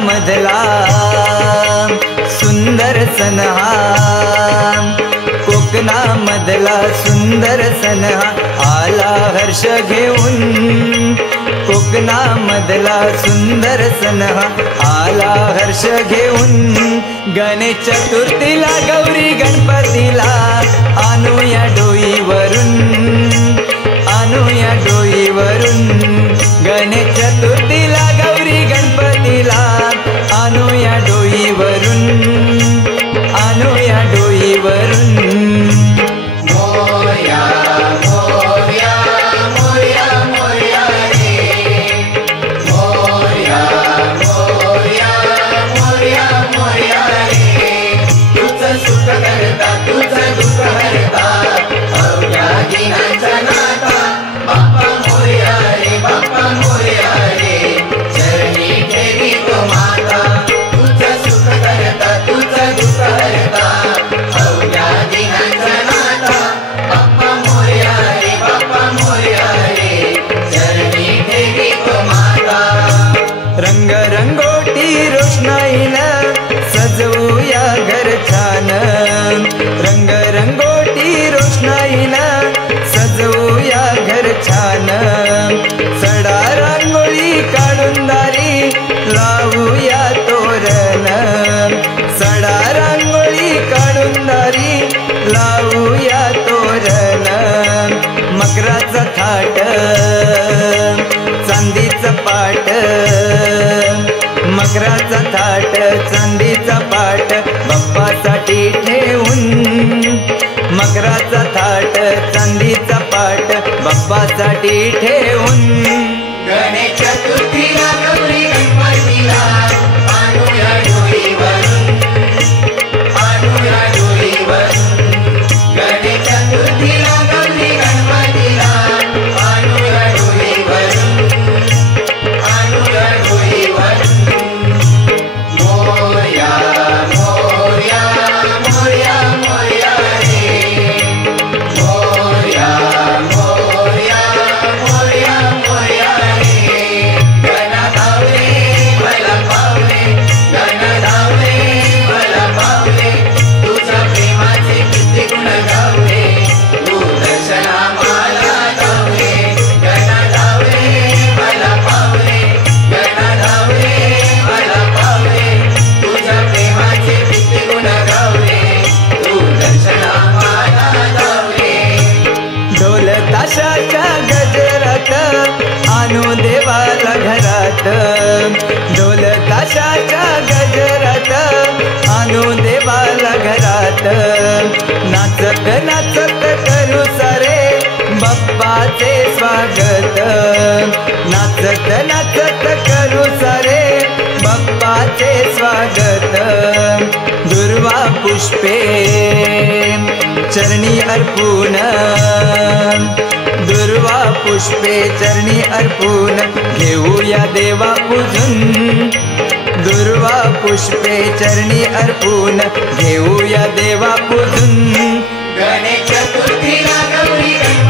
मधला सुंदर सण हा, कोकणामधला सुंदर सण हा, आला हर्ष घेऊन. कोकणामधला सुंदर सण हा, आला हर्ष घेऊन. गणेश चतुर्थीला गौरी गणपतीला आणूया डोईवरून, आणूया डोईवरून. गणेश चतुर्थीला गौरी गणपतीला आणूया डोईवरून, आणूया डोईवरून. मोरया मोरया मोरया मोरया रे, मोरया मोरया मोरया मोरया रे. तुझं सुख करता तुझं दुःख हरता, अवघ्या दिनांचा नाथा बाप्पा मोरया रे, बाप्पा मोरया रे. चरणी ठेवी तो माता, तुझं सुख करता तुझं दुःख हरता, अवघ्या दिनांचा नाथा बाप्पा मोरया रे, बाप्पा मोरया रे. चरणी ठेवी तो माता. रंग रंगोटी रोषणाईनं सजवूया घर छान, रंग रंगोटी रोषणाईनं सजवूया घर छान. सडा रांगोळी काढून दारी लावूया तोरण, सडा रांगोळी काढून दारी लावूया तोरण. मकराचा थाट चांदीचा पाट, मकराचा थाट चांदीचा पाट बाप्पासाठी ठेवून. मकराचा थाट चांदीचा पाट बाप्पासाठी ठेवून. गणेश चतुर्थीला गौरी गणपतीला आणूया डोईवरून, आणूया डोईवरून. गणेश चतुर्थीला गौरी गणपतीला आणूया डोईवरून, आणूया डोईवरून. मोरया मोरया मोरया मोरया रे, मोरया मोरया मोरया मोरया रे. गण धावले मला पावले, गण धावले मला पावले. तुझ्या प्रेमाचे किती गुण गावले, तू दर्शना मला धावले. गण धावले मला पावले, गण धावले मला पावले. तुझ्या प्रेमाचे किती गुण गावले, तू दर्शना मला धावले. ढोल ताशाच्या गजरात आणू देवाला घरात, ढोल ताशाच्या गजरात आणू देवाला घरात. नाचत नाचत करू सारे बाप्पाचे स्वागत, नाचत नाचत करू सारे बाप्पाचे स्वागत. दुर्वा पुष्पे चरणी अर्पून, दुर्वा पुष्पे चरणी अर्पून. घेऊया देवा पूजून, दुर्वा पुष्पे चरणी अर्पून. घेऊया देवा पूजून. गणेश चतुर्थीला गौरी गणपतीला